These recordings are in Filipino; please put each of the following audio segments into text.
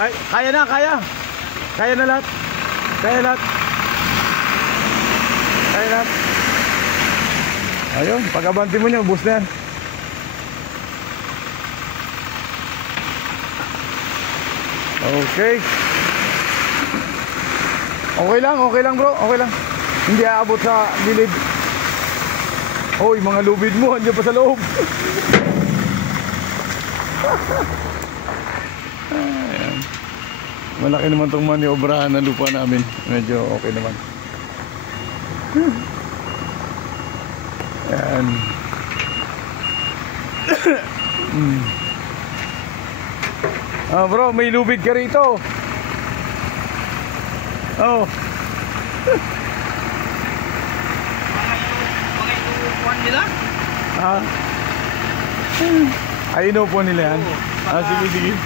Kaya na, kaya. Kaya na lahat. Kaya lahat. Kaya lahat. Ayun, pag-abanti mo niya, boost na yan. Okay. Okay lang bro, okay lang. Hindi aabot sa gilid. Hoy, mga lubid mo, andyan pa sa loob. Ayan. Malaki naman itong maniobrahan na lupa namin. Medyo okay naman. Ayan. Ah bro, may lubid ka rito. Oh. Nila? Ah. Ay, po nila yan. Sige.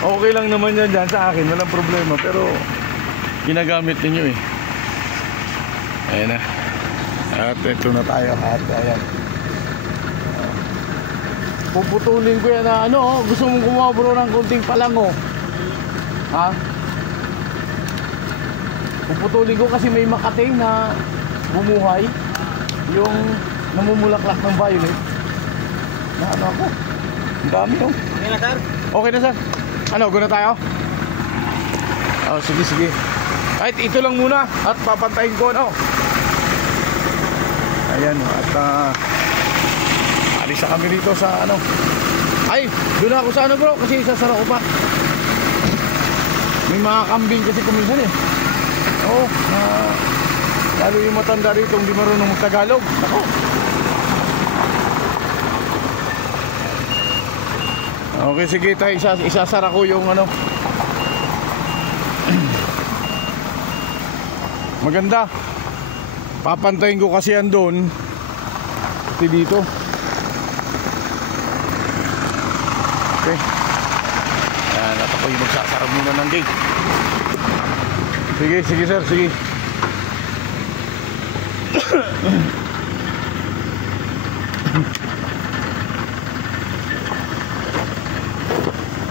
Okay lang naman yan dyan sa akin, walang problema. Pero ginagamit ninyo eh. Ayan na. At ito na tayo. At ayan. Puputulin ko yan na ano. Gusto mong kumuha bro ng konting palango. Ha? Puputulin ko kasi may makating na bumuhay. Yung namumulaklak ng violet. Na ano ako? Ang dami yun. Okay na sir? Okay na sir. Ano, guna tayo? Oh, sige. Kahit ito lang muna. At papantayin ko ano. Ayan. At alis na kami dito sa ano. Ay, doon ako sa ano bro. Kasi sasara ko pa. May mga kambing kasi kuminsan eh. Oo. Lalo yung matanda rito hindi marunong mag-Tagalog. Ako. Okay, sige tayo. Isasara ko yung ano. Maganda. Papantayin ko kasi yan doon. Pati dito. Okay. Ayan, at ako yung magsasara muna ng gate. Sige sir, sige.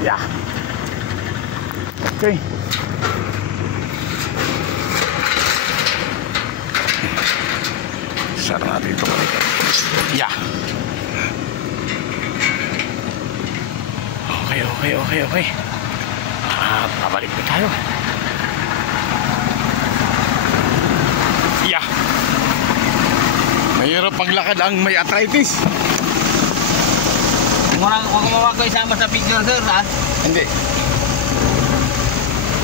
Yeah. Okay. Sara natin ito. Yeah. Okay. Pabalik po tayo. Yeah. Mahirap paglakad ang may arthritis. Kung gumawa ko isama sa picture sir ha?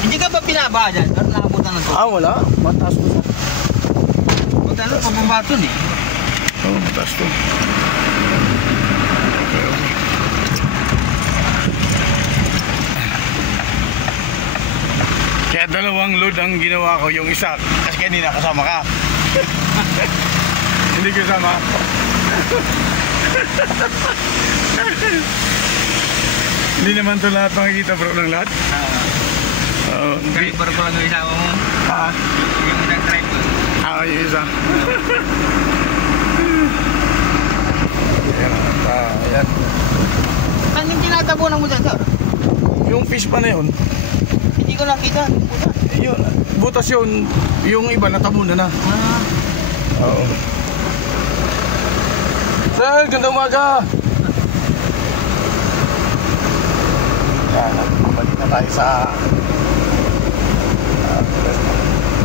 Hindi ka ba pinaba dyan? Sir, nakabutan ng to. Wala. Mataas to. Butan na, pabumbaton eh. Oo, mataas to. Okay. Kaya dalawang load ang ginawa ko. Yung isa, kasi kanina kasama ka. Hindi kasama. Hindi naman to lahat makikita bro ng lahat. Yung driver ko lang yung isama mo. Yung nag-driver. Yung isa. Ayan. Saan yung tinatabunan mo dyan sir? Yung fish pa na yun. Hindi ko nakita. Yun, butas yun. Yung iba natabunan na. Oo. Sir, ganda umaga. Yan, balik na tayo sa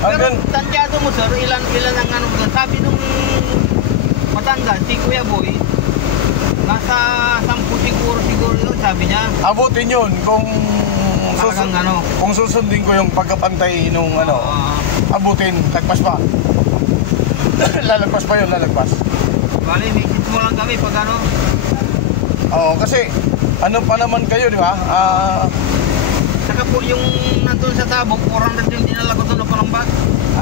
Pero tansyado mo sir, ilan ang ano mo. Sabi nung matanda, si Kuya Boy, nasa 10 siguro yun, sabi niya. abutin yun kung kung susundin ko yung pagkapantay nung ano, abutin, lagpas pa. Lalagpas pa yun, lalagpas. Bali, message mo lang kami pag ano. Oo, kasi ano pa naman kayo, di ba? Saka po yung nandun sa tabok, 400 yung dinala ko doon na palamba.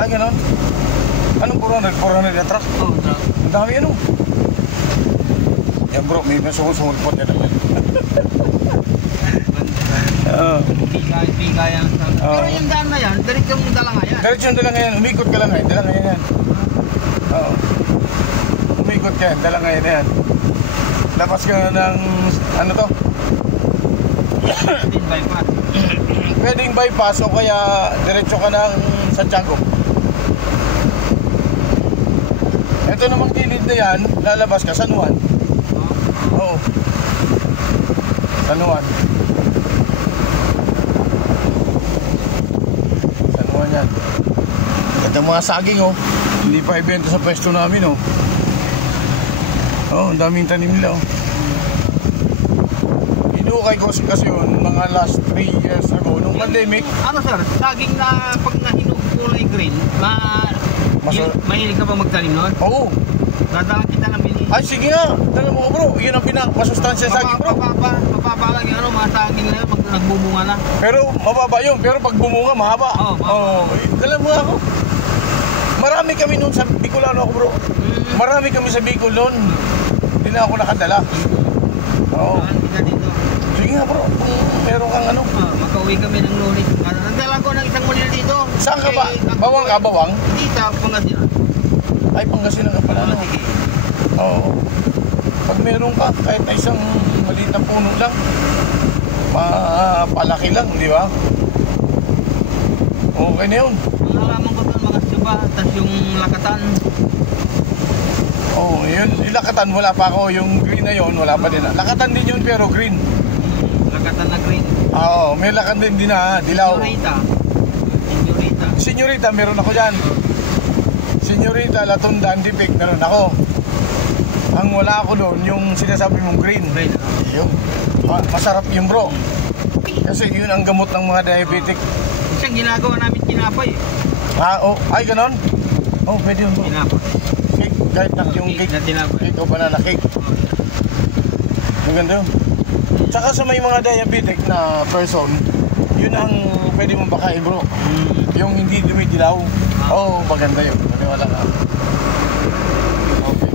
Ganon. Anong 400? 400 na truck? Oo, truck. Ang dami ano. Yan bro, may sumulpot yan naman. Bigay yan. Pero yung daan na yan, diretsong dala nga yan. Diretsong dala nga yan, umikot ka lang ngayon, dala nga yan. Oo. Umikot ka yan, dala nga yan. Labas ka ng, ano to? Din bypass. Pwedeng bypass o kaya diretso ka ng Santiago. Ito namang gilid na yan, lalabas ka San Juan. Oo. San Juan. San Juan yan. Ito mga saging oh. Hindi pa ibenta sa pwesto namin oh. Oh, ang daming tanim nila oh. Inukay ko kasi yun mga last 3 years ago nung pandemic. Ano sir, saging na pag nahinog kulay green, mahilig ka ba magtanim nun? Oo. Dadala kita ng bili. Ay sige nga, dala mo ko bro. Yun ang masustansya sa saging bro. Mababa lang yung ano, mga saging na yun, pag nagbubunga na. Pero mababa yun, pero pag bumunga mahaba. Oo, mahaba. Dala mo nga ako. Marami kami noon sa Bicolano ako bro. Marami kami sa Bicol noon. Hindi na ako nakadala. Oo. Kita dito. Sige nga bro, kung meron kang ano. Makauwi kami ng Lunes. Nagdala ko ng isang mulil dito. Saan ka ba? Bawang ka, bawang? Dito, Pangasinan. Ay, Pangasinan ka pala. No? Sige. Oo. Pag meron ka, kahit na isang maliit na puno lang, mapalaki lang, di ba? Okay na yun. Ang halaman ko doon, mga suba, tapos yung lakatan. Oo, yun. Yung lakatan, wala pa ako. Yung green na yun, wala pa din. Lakatan din yun, pero green. Lakatan na green. Oo, may lakatan din na dilaw. Senyorita. Senyorita, meron ako dyan. Senyorita, Latundan, Dipik, meron ako. Ang wala ako doon, yung sinasabi mong green. Green. Yun. Masarap yun bro. Kasi yun ang gamot ng mga diabetic. Isang ginagawa namin tinapay. Oh, ay ganon? Oh, pwede yun bro. Tinapay. Cake, kahit na yung Cake cake. na tinapay. Cake o banana cake. Maganda yun. Tsaka sa may mga diabetic na person, yun ang pwede mong bakain bro. Yung hindi dumidilaw. Oh, maganda yun. Maniwala ka. Okay.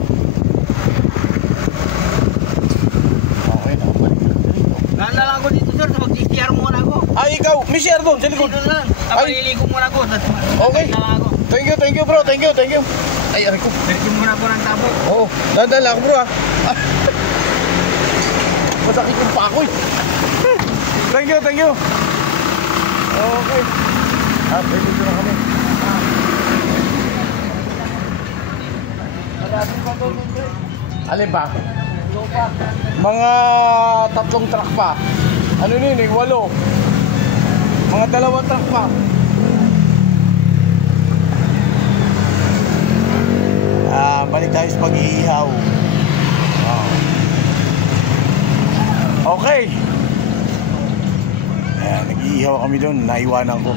Okay na, balik na dito. Nanda lang ako dito sir, sa mag-CR muna ako. Ay, ikaw, may share doon, sa likod. Dito na lang. Tapos nililigo muna ako. Okay. Thank you bro, thank you. Ay, aray ko. Diretso muna ako ng tabo. Oo, dadala ako bro ah. Masakit yung pa ako eh. Thank you. Okay. Pwede dito na kami. Alin pa? Mga 3 truck pa. Ano yun eh, 8. Mga 2 truck pa. Balik tayo sa pag-iihaw. Okay. Ayan, nag-iihaw kami doon. Naiwanan ko.